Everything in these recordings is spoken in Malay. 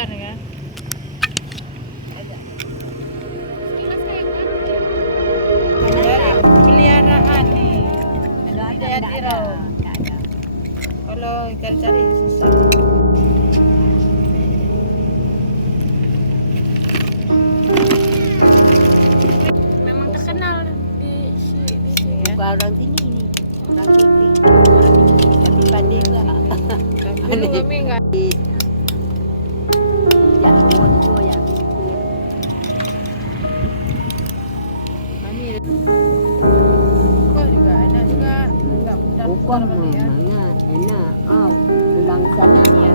besar kan. Dari peliharaan nih. Ada. Kalau cari-cari susah. Memang terkenal di sini ya. Bukan orang sini ni. Orang sini. Tapi pandai juga. Dulu kami enggak. Ya, semua tu ya. Mani. Kok juga enak juga. Enggak mudah Bukan besar ya. enak. Pulang sana. Ya,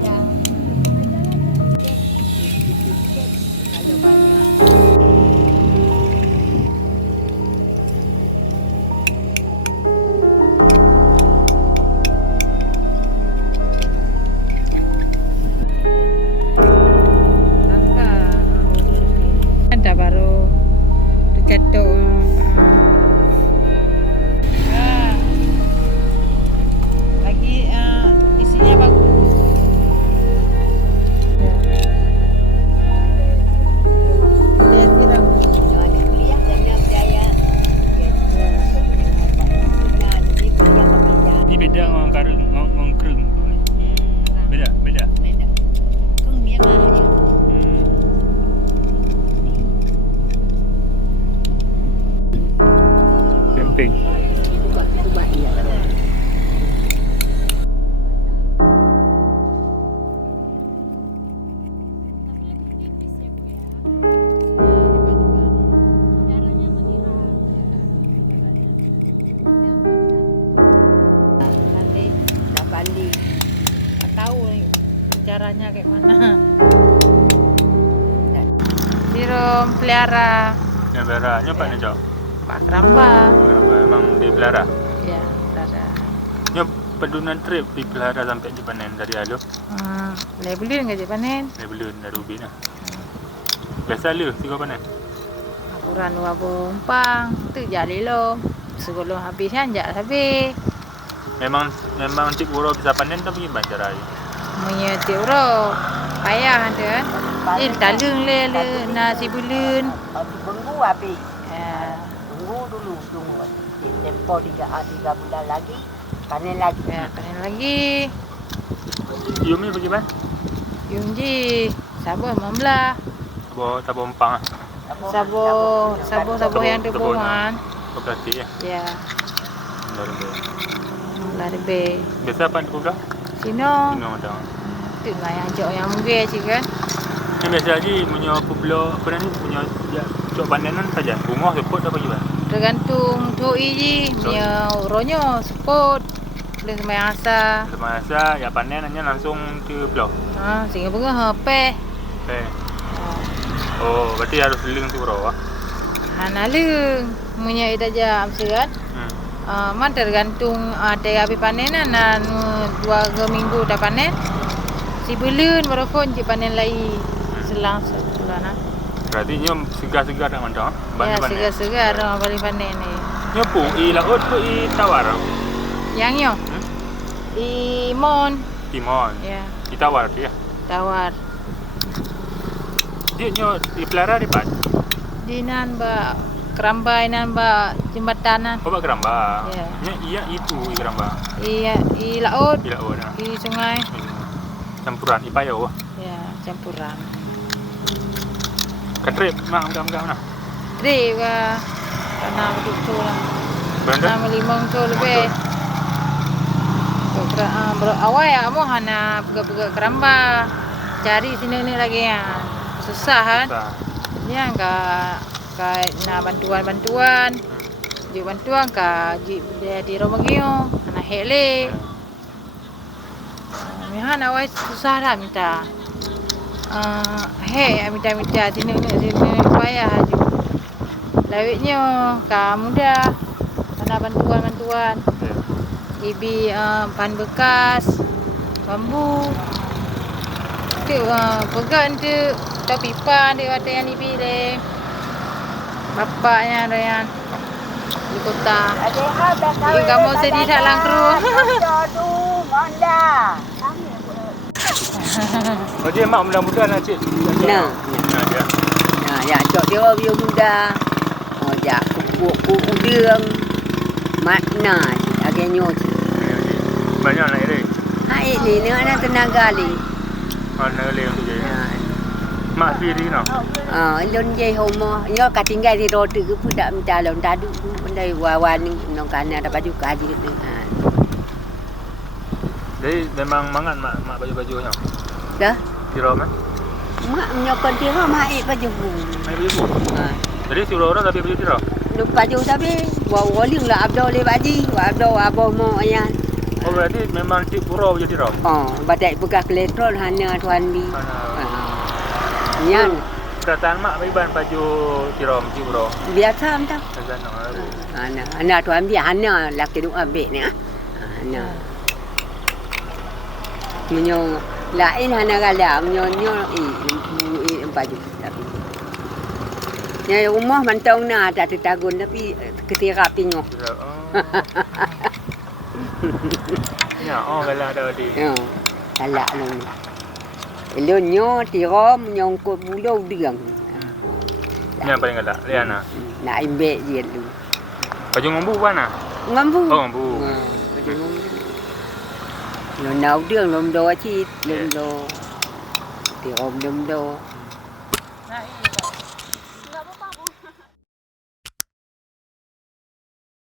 Ya. Ada banyak. Ada baru terjatuh. Lagi isinya bagus. Lihat kira. Ada kuliah jangan percaya. Jadi kuliah tapi ya. Ni beda dengan orang kereng. Beda. Beda. Kung Myanmar je. Camping. Cuba ya. Nanti Dah balik. tak tahu nih caranya kayak mana. Sirom pelihara Yang merahnya Pak ni Cok. Pak Keramba. Memang dipelihara. Ya, pelihara. Nya pedunan trip dipelihara sampai dipanen dari alu. Boleh beli enggak je panen? Dari belun dari ubin lah. Biasa alu tiga panen. Ukuran 2 umpang, tu jali lo. Sebelum habis anjak habis. Memang cik guru bisa panen tapi gimana caranya? Punya tiuro. Payah ada kan. Talung le nasi bulun. Tunggu habis. Ya, Tunggu. Tempo 3 bulan lagi. Panen lagi. ya panen lagi. Yumi bagaimana? Yung ji sabo mamla. Tabo empang ah. Sabo yang tebuman. Berarti ya. Ya, Baru. lari be. Biasa apa di Pulau? Sino. Sino ada. Tu yang jauh yang mungkin sih kan. Yang biasa lagi punya Pulau apa ni punya cok panenan saja. Rumah seput apa juga? Tergantung doi ji punya uronyo sepot. Boleh sembahyang asa. Semasa ya panen hanya langsung ke Pulau. Sehingga bunga hape. Okay. Oh, berarti harus link tu bro. Nalung punya ida jam kan. Man tergantung ada habis panenan dan 2 minggu dah panen. Si belun baru pun je panen lagi selang sebulan. Berarti nya segar-segar nak mantap. Ya, segar-segar orang paling panen ni. Nya pu i laut pu i tawar. Yang yo. Imon. Timon. Ya, I tawar dia. tawar. Dia nya dipelihara di pat. Dinan ba kerambai nan ba jembatanan. Kau buat keramba. Ya. Nya iya itu i keramba. Iya, i laut, Di laut nah. i sungai. Campuran i payau. Ya, campuran. Katrip mak enggak nah. Tri ka tanah betul lah. Beranda? Nama 5 tu lebih. Awal ya kamu hana pega-pega keramba. Cari sini lagi ya. Susah kan? Susah. Ya enggak nak bantuan. Di bantuan ka di rumah gio. Ana hele. Mihan awal susah lah minta. Minta sini payah aja. Lawitnya ka mudah. Ana bantuan. Ibi bahan bekas, bambu. Tu pegang tu tau pipa dia ada yang ibi le. Bapaknya ada yang di kota. Ini kamu sedih tak langkru. Aduh, manda. Oh dia mak muda-muda nak cik. Nah. Nah dia. Nah, ya cok dia biar muda. Oh, ya kuku udang. Makna agaknya. Banyak nak iri. Hai ni nak tenaga ni. Mana leh untuk jadi. Nah. Mak sendiri no. Lon je homo. Yo ka tinggal di roti ke budak minta lon tadu ndai wawan ni nong kana ada baju kaji tu. Jadi memang mangan mak baju-bajunya. Dah. Tiram eh. Mak nyokon dia mak baju. Mai baju. Jadi suruh orang tapi baju tiram. Lu baju tapi bawa ling lah abdo le baji, abdo abo mo ayan. Oh berarti memang cik pura baju tiram. Badai bekas kolesterol hanya tuan bi. Yan. Datang mak ban baju tiram cik pura. Biasa macam. Datang nak. Anak tuan bi hanya laki duk abek ni. Anak. Menyo lain hanya gala menyo baju tapi. Ya rumah mantong na ada tetagun tapi ketika pinyo. Ya, gala ada di. Ya. Galak long. Elonyo tiram nyongkut bulau diang. Ni yang paling galak, Liana. Nak imbek je tu. Baju ngambu mana? Ngambu. Oh, ngambu. Baju ngambu. Lo nau diang lom do chi, lom do. Tiram lom do. Nah,